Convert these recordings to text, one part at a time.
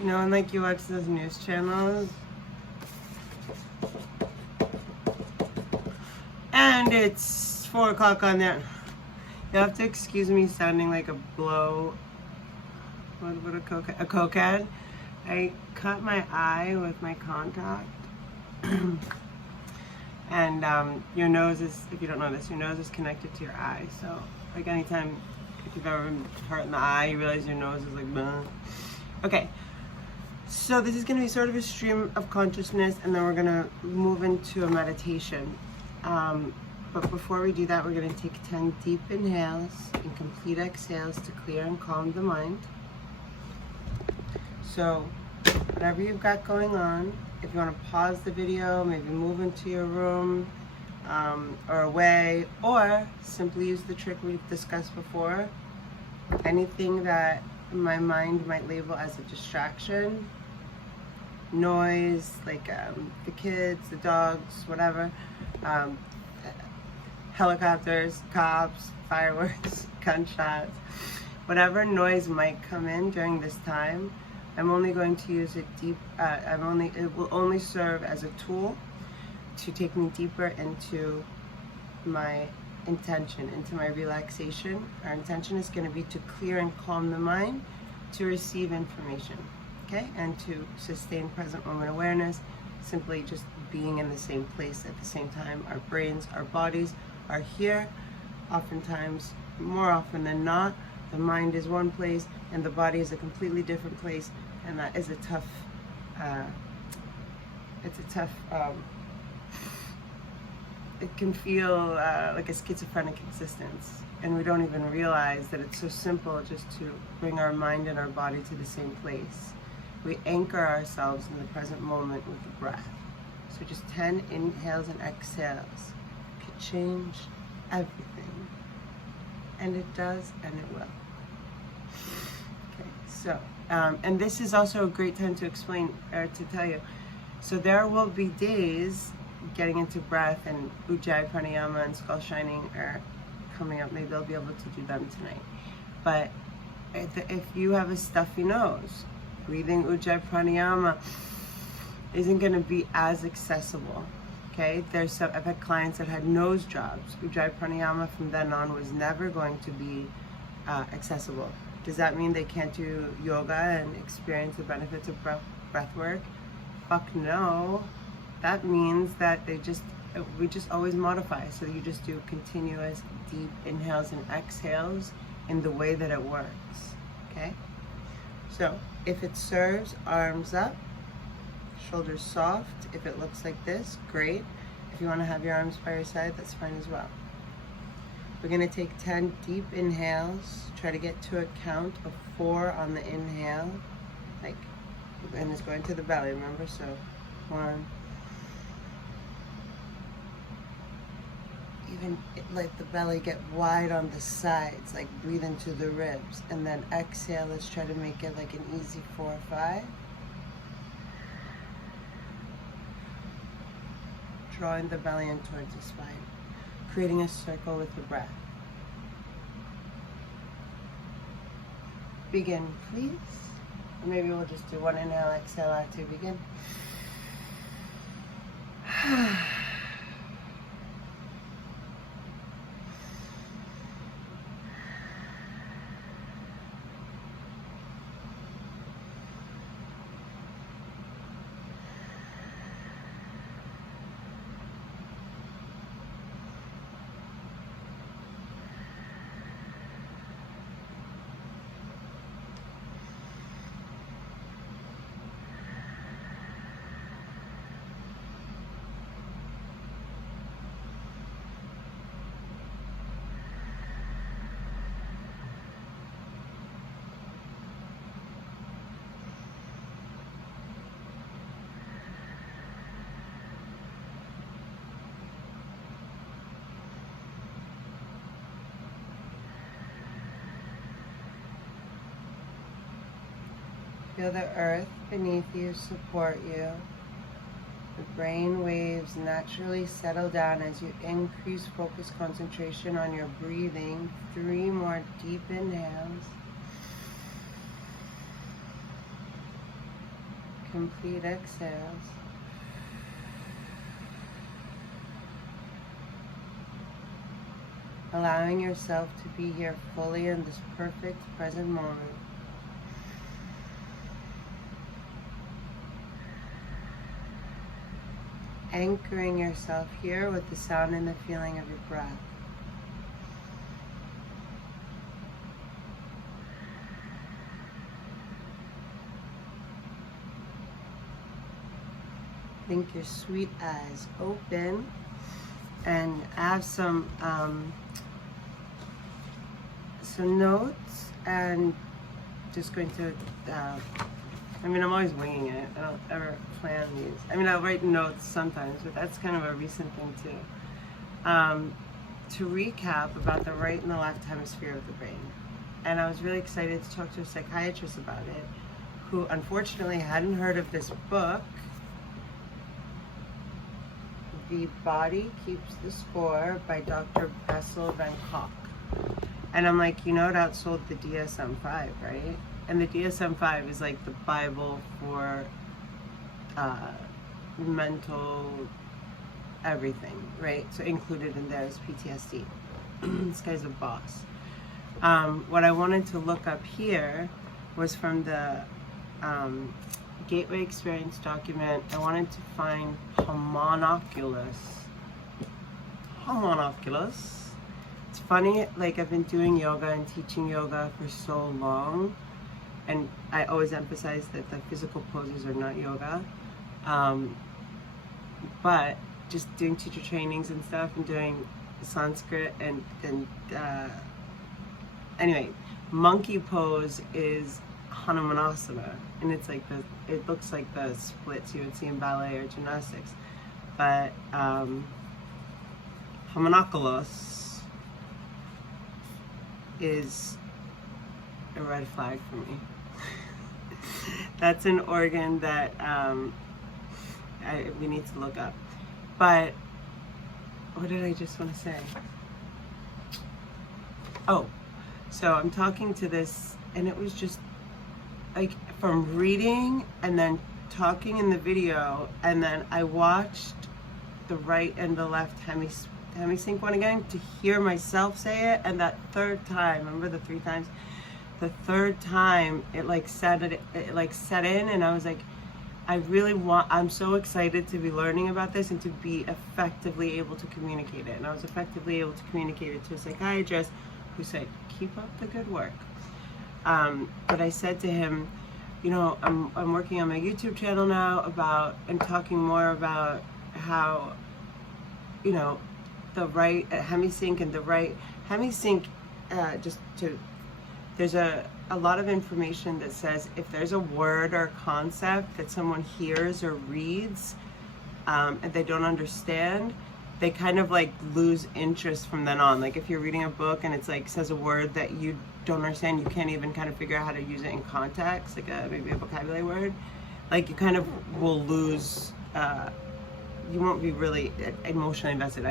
You know, and like you watch those news channels, and it's 4 o'clock on there. You have to excuse me sounding like a blow. What a cokehead. I cut my eye with my contact. And your nose is, if you don't know this, your nose is connected to your eye. So, like anytime, if you've ever been hurt in the eye, you realize your nose is like, bleh. Okay. So this is going to be sort of a stream of consciousness, and then we're going to move into a meditation. But before we do that, we're going to take 10 deep inhales and complete exhales to clear and calm the mind. So whatever you've got going on, if you want to pause the video, maybe move into your room or away, or simply use the trick we've discussed before. Anything that my mind might label as a distraction, noise, like the kids, the dogs, whatever, helicopters, cops, fireworks, gunshots, whatever noise might come in during this time, I'm only going to use it deep, it will only serve as a tool to take me deeper into my intention, into my relaxation. Our intention is going to be to clear and calm the mind, to receive information, okay, and to sustain present moment awareness, simply just being in the same place at the same time. Our brains, our bodies are here. Oftentimes, more often than not, the mind is one place and the body is a completely different place, and that is a tough, it can feel like a schizophrenic existence, and we don't even realize that it's so simple just to bring our mind and our body to the same place. We anchor ourselves in the present moment with the breath. So just 10 inhales and exhales could change everything, and it does, and it will. Okay, so, and this is also a great time to explain, or to tell you, so there will be days getting into breath, and Ujjayi Pranayama and skull shining are coming up. Maybe I'll be able to do them tonight. But if you have a stuffy nose, breathing Ujjayi Pranayama isn't going to be as accessible. Okay, I've had clients that had nose jobs. Ujjayi Pranayama from then on was never going to be accessible. Does that mean they can't do yoga and experience the benefits of breath work? Fuck no. That means that we just always modify. So you just do continuous deep inhales and exhales in the way that it works. Okay? So if it serves, arms up, shoulders soft. If it looks like this, great. If you want to have your arms by your side, that's fine as well. We're going to take 10 deep inhales. Try to get to a count of 4 on the inhale. And it's going to the belly, remember? So 1. Even let the belly get wide on the sides, like breathe into the ribs. And then exhale, let's try to make it like an easy 4 or 5. Drawing the belly in towards the spine, creating a circle with the breath. Begin, please. Or maybe we'll just do 1 inhale, exhale out to begin. Feel the earth beneath you support you. The brain waves naturally settle down as you increase focus concentration on your breathing. 3 more deep inhales. complete exhales. Allowing yourself to be here fully in this perfect present moment. Anchoring yourself here with the sound and the feeling of your breath. Think your sweet eyes open, and I have some notes, and just going to I mean, I'm always winging it. I don't ever plan these. I mean, I'll write notes sometimes, but that's kind of a recent thing too. To recap about the right and the left hemisphere of the brain. And I was really excited to talk to a psychiatrist about it, who unfortunately hadn't heard of this book, The Body Keeps the Score by Dr. Bessel van Kolk. And I'm like, you know, it outsold the DSM-5, right? And the DSM-5 is like the Bible for mental everything, right? So included in there is PTSD. This guy's a boss. What I wanted to look up here was from the Gateway Experience document. I wanted to find homunculus. Homunculus. It's funny, like I've been doing yoga and teaching yoga for so long, and I always emphasize that the physical poses are not yoga. But just doing teacher trainings and stuff and doing Sanskrit and anyway, monkey pose is Hanumanasana, and it's like it looks like the splits you would see in ballet or gymnastics, but homunculus is a red flag for me. That's an organ that we need to look up. But what did I just want to say? Oh, so I'm talking to this, and it was just like from reading and then talking in the video, and then I watched the right and the left hemisync one again to hear myself say it, and that third time, remember the 3 times? The third time it like set in, and I was like, I'm so excited to be learning about this and to be effectively able to communicate it. And I was effectively able to communicate it to a psychiatrist who said, keep up the good work. But I said to him, you know, I'm working on my YouTube channel now and talking more about how, you know, the right hemisync and the right hemisync, there's a lot of information that says if there's a word or concept that someone hears or reads and they don't understand, they kind of like lose interest from then on. Like if you're reading a book and it's like says a word that you don't understand, you can't even kind of figure out how to use it in context, like maybe a vocabulary word, like you kind of will lose, you won't be really emotionally invested.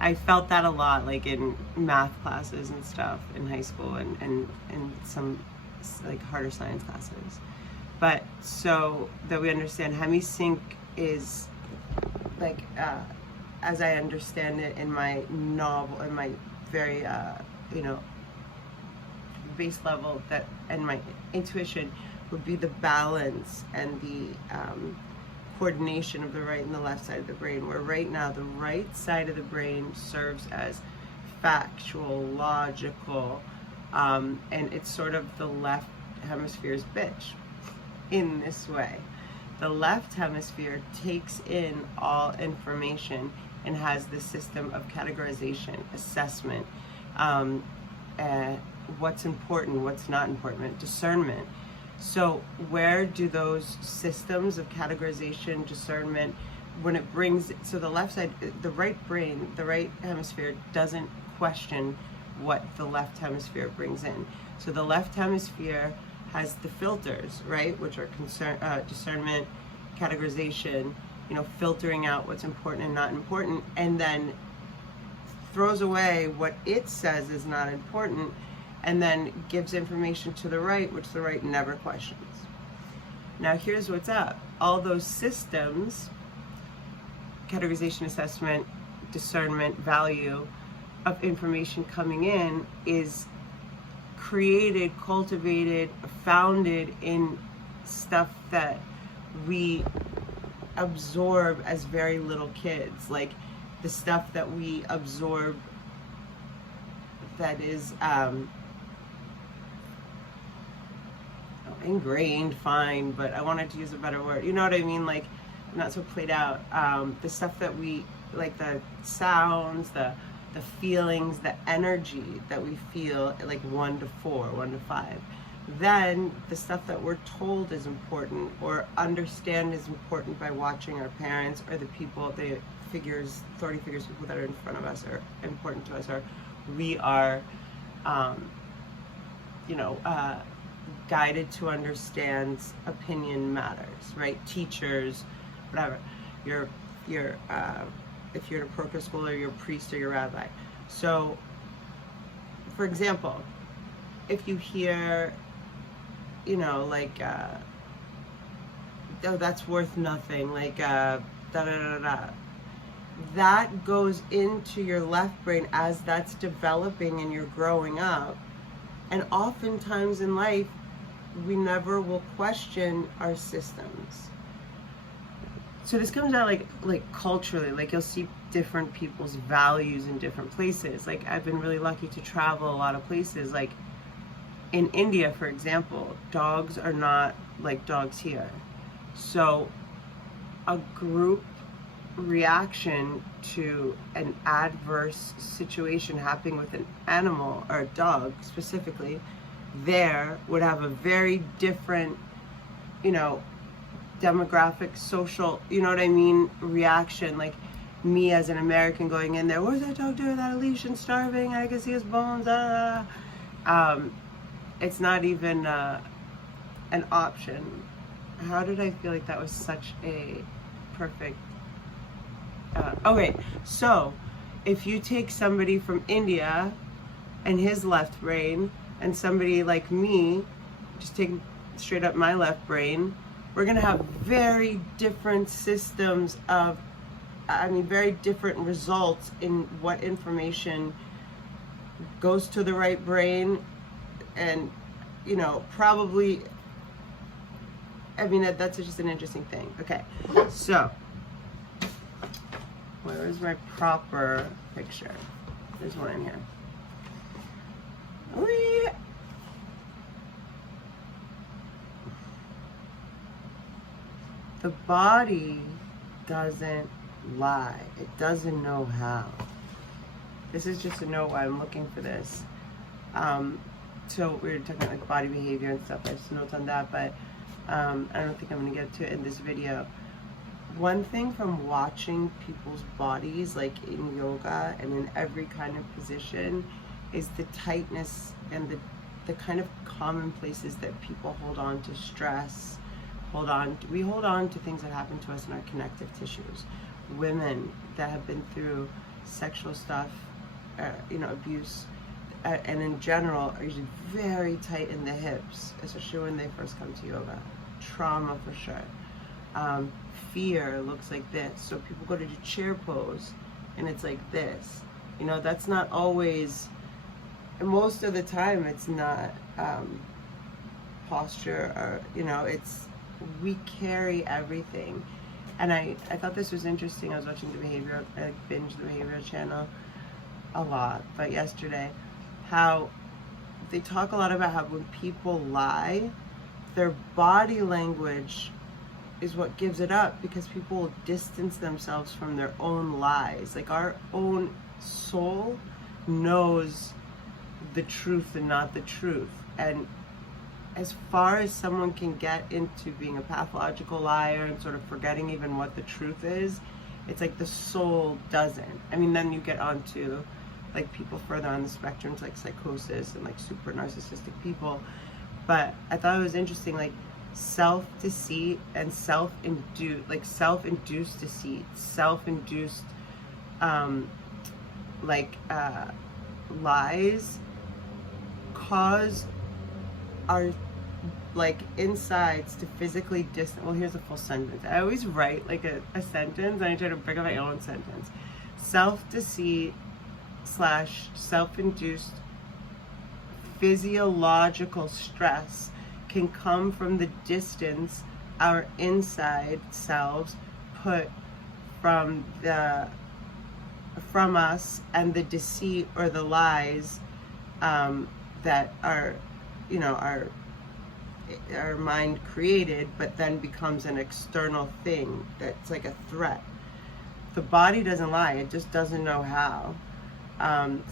I felt that a lot, like in math classes and stuff in high school and some like harder science classes. But so that we understand, hemisync is like, as I understand it in my novel, in my very, you know, base level, that, and my intuition would be the balance and the coordination of the right and the left side of the brain, where right now the right side of the brain serves as factual, logical, and it's sort of the left hemisphere's bitch in this way. The left hemisphere takes in all information and has the system of categorization, assessment, what's important, what's not important, discernment. So where do those systems of categorization, discernment, when it brings, so the left side, the right brain, the right hemisphere doesn't question what the left hemisphere brings in. So the left hemisphere has the filters, right, which are discernment, categorization, you know, filtering out what's important and not important, and then throws away what it says is not important, and then gives information to the right, which the right never questions. Now here's what's up. All those systems, categorization, assessment, discernment, value of information coming in, is created, cultivated, founded in stuff that we absorb as very little kids. Like the stuff that we absorb that is ingrained, fine, but I wanted to use a better word. You know what I mean? Like, not so played out. The stuff that we, like the sounds, the feelings, the energy that we feel, like 1 to 4, 1 to 5. Then the stuff that we're told is important or understand is important by watching our parents or the people, the figures, authority figures, people that are in front of us are important to us, or we are, guided to understand opinion matters, right? Teachers, whatever. If you're in a parochial school, or you're a priest or you're a rabbi. So, for example, if you hear, oh, that's worth nothing, like, da da da da, that goes into your left brain as that's developing and you're growing up. And oftentimes in life, we never will question our systems. So this comes out like culturally, like you'll see different people's values in different places. Like I've been really lucky to travel a lot of places. Like in India, for example, dogs are not like dogs here. So a group reaction to an adverse situation happening with an animal, or a dog specifically, there would have a very different, demographic, social, you know what I mean, reaction. Like me as an American going in there, what's that dog doing without a leash and starving? I can see his bones. It's not even an option. How did I feel like that was such a perfect okay, so if you take somebody from India and his left brain and somebody like me, just take straight up my left brain, we're gonna have very different systems of, very different results in what information goes to the right brain, and probably, that's just an interesting thing. Okay, so where is my proper picture? There's one in here. Whee! The body doesn't lie. It doesn't know how. This is just to know why I'm looking for this. So we were talking about like body behavior and stuff. I have some notes on that, but I don't think I'm gonna get to it in this video. One thing from watching people's bodies, like in yoga and in every kind of position, is the tightness and the kind of common places that people hold on to stress, we hold on to things that happen to us in our connective tissues. Women that have been through sexual stuff, abuse, and in general are usually very tight in the hips, especially when they first come to yoga. Trauma for sure. Fear looks like this. So people go to do chair pose and it's like this. That's not always, most of the time it's not posture, or it's, we carry everything. And I thought this was interesting. I was watching I binged the behavioral channel a lot, but yesterday, how they talk a lot about how when people lie, their body language is what gives it up, because people will distance themselves from their own lies. Like our own soul knows the truth and not the truth. And as far as someone can get into being a pathological liar and sort of forgetting even what the truth is, it's like the soul doesn't. Then you get onto like people further on the spectrum to like psychosis and like super narcissistic people. But I thought it was interesting, like self-deceit and self-induced deceit, self-induced lies cause our like insides to physically distance. Well, here's a full sentence. I always write like a sentence, and I try to bring up my own sentence. Self-deceit / self-induced physiological stress can come from the distance our inside selves put from us, and the deceit or the lies that our mind created, but then becomes an external thing that's like a threat. The body doesn't lie, it just doesn't know how.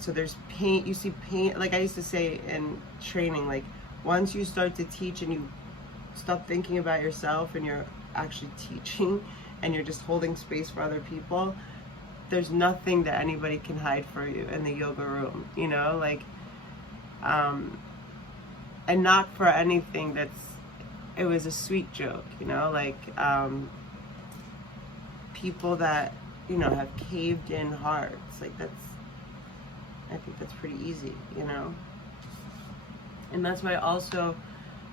So there's pain, you see pain, like I used to say in training, like once you start to teach and you stop thinking about yourself and you're actually teaching and you're just holding space for other people, there's nothing that anybody can hide for you in the yoga room, you know, like, and not for anything it was a sweet joke, you know, like, people that, you know, have caved in hearts, like I think that's pretty easy, you know. And that's why also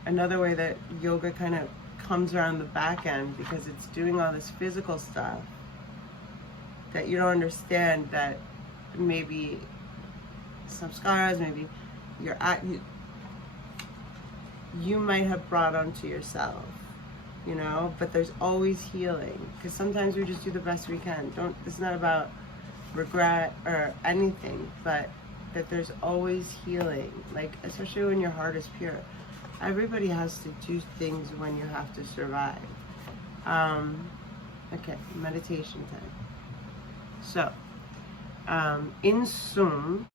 another way that yoga kind of comes around the back end, because it's doing all this physical stuff that you don't understand, that maybe some scars, maybe you might have brought onto yourself, you know, but there's always healing, because sometimes we just do the best we can. It's not about regret or anything, but that there's always healing, like especially when your heart is pure. Everybody has to do things when you have to survive. Okay, meditation time. So, in Sum,